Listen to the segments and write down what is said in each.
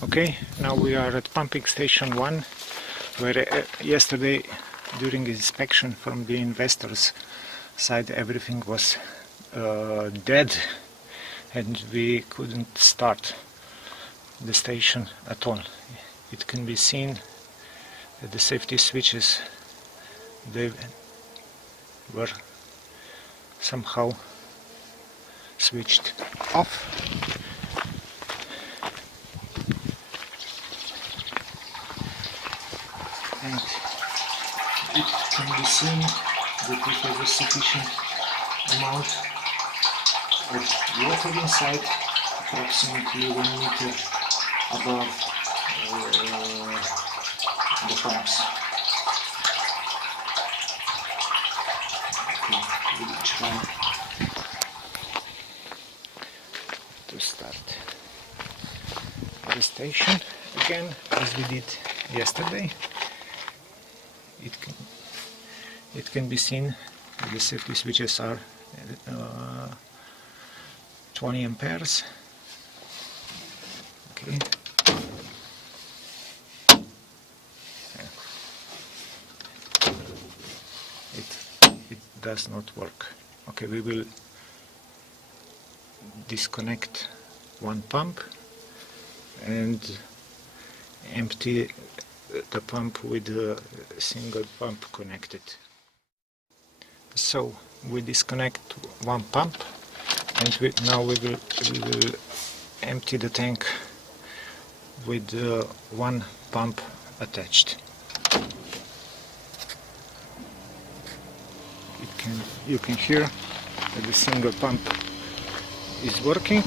Okay, now we are at pumping station 1, where yesterday during inspection from the investors side everything was dead and we couldn't start the station at all. It can be seen that the safety switches, they were somehow switched off. And it can be seen that we have a sufficient amount of water inside, approximately 1 meter above the pumps. Okay, we'll try to start the station again as we did yesterday. It can be seen that the safety switches are 20 amperes. Okay. It does not work. Okay, we will disconnect one pump and empty the pump with a single pump connected. So we disconnect one pump and now we will empty the tank with one pump attached. You can hear that the single pump is working.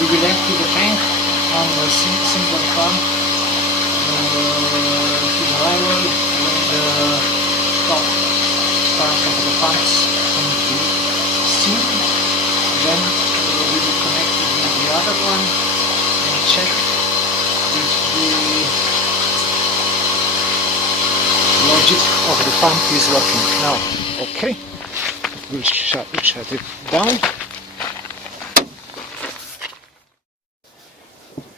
We will empty the tank on the single pump to the level when the top starts of the pumps come to sink. Then we will connect it with the other one and check if the logic of the pump is working. Now, okay, we'll shut it down.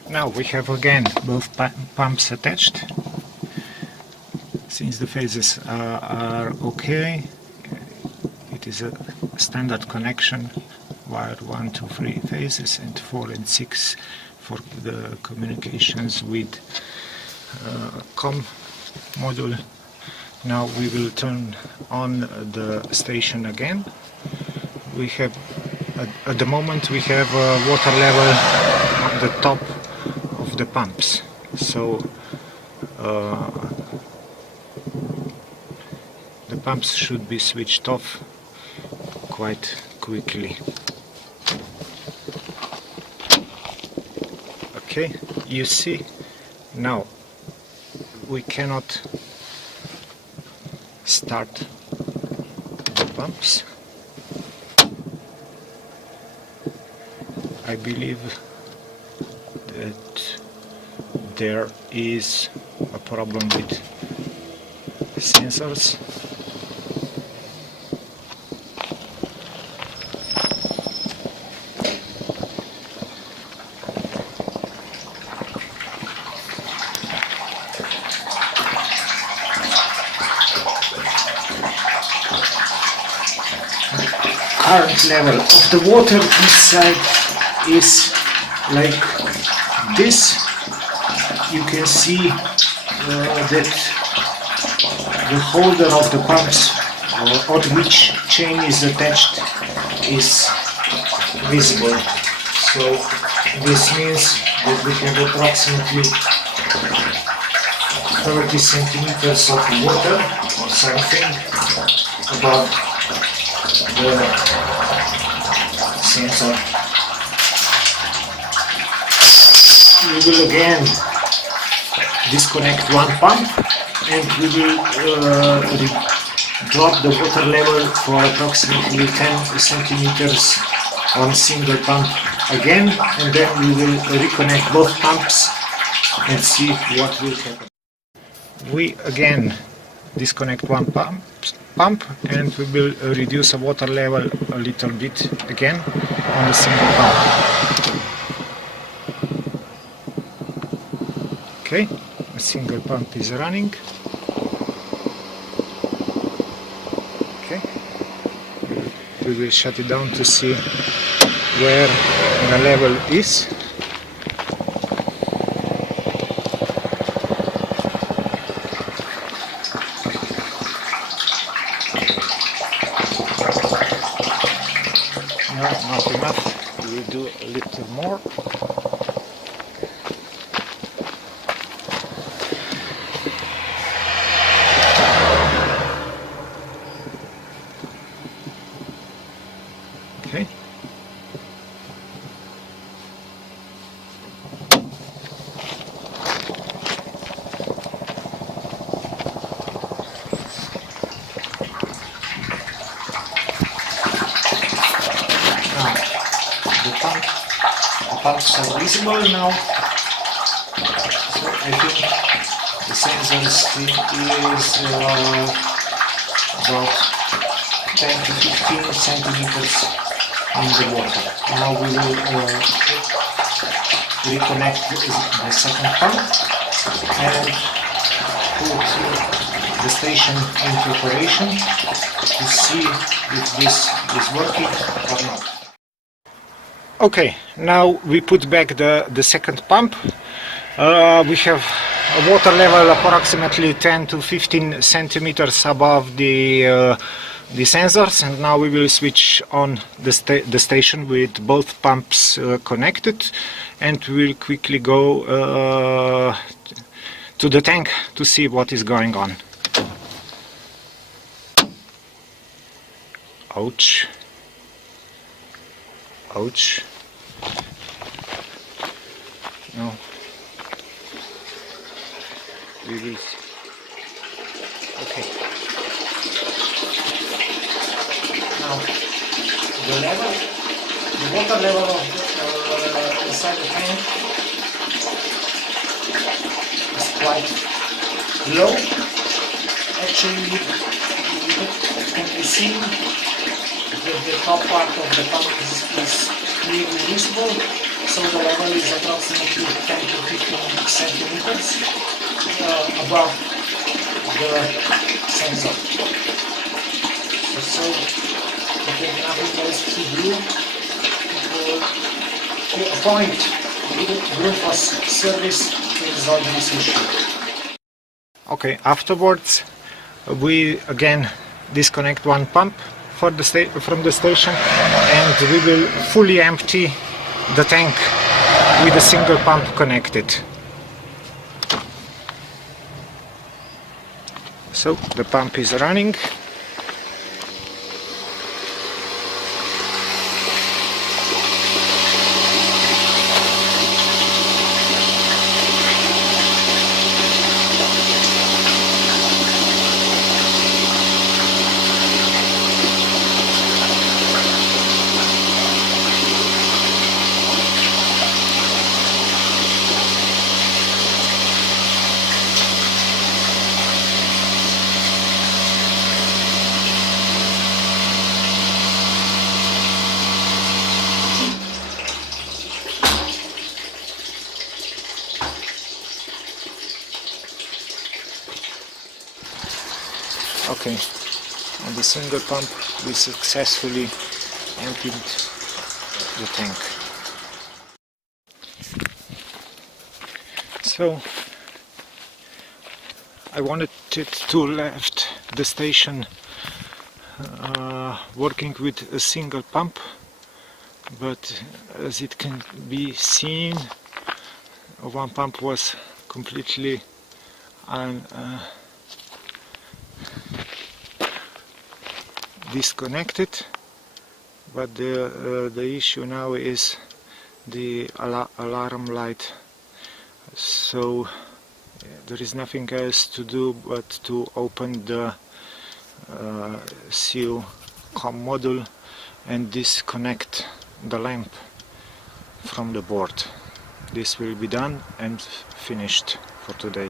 Now we have again both pumps attached. Since the phases are okay, it is a standard connection, wired 1, 2, 3 phases and 4 and 6 for the communications with COM module. Now we will turn on the station again. We have at the moment we have a water level on the top of the pumps, so the pumps should be switched off quite quickly. Okay, you see now we cannot start the pumps. I believe that there is a problem with sensors. Current level of the water inside is like this. You can see that the holder of the pumps on which chain is attached is visible. So this means that we have approximately 30 centimeters of water or something above the sensor. We will again disconnect one pump and we will drop the water level for approximately 10 centimeters on single pump again, and then we will reconnect both pumps and see what will happen. We again disconnect one pump and we will reduce the water level a little bit again on the single pump. Okay, a single pump is running. Okay, we will shut it down to see where the level is. No, not enough. We will do a little more. Okay. The pumps are visible now, so I think the sensor screen is about 10 to 15 centimeters in the water. Now we will reconnect the second pump and put the station into operation to see if this is working or not. Okay, now we put back the second pump. We have a water level approximately 10 to 15 centimeters above the sensors, and now we will switch on the station with both pumps connected, and we will quickly go to the tank to see what is going on. Ouch. Ouch. No. We will. Okay. Now, the water level of inside the tank is quite low. Actually, it can be seen that the top part of the pump is clearly visible, so the level is approximately 10 to 15 centimeters above the sensor. So if there's nothing else to do, to appoint group of service to resolve this issue. Okay, afterwards we again disconnect one pump from the station, and we will fully empty the tank with a single pump connected. So the pump is running. Okay, on the single pump we successfully emptied the tank. So I wanted to left the station working with a single pump, but as it can be seen, one pump was completely disconnected, but the issue now is the alarm light, so there is nothing else to do but to open the CO COM module and disconnect the lamp from the board. this will be done and finished for today.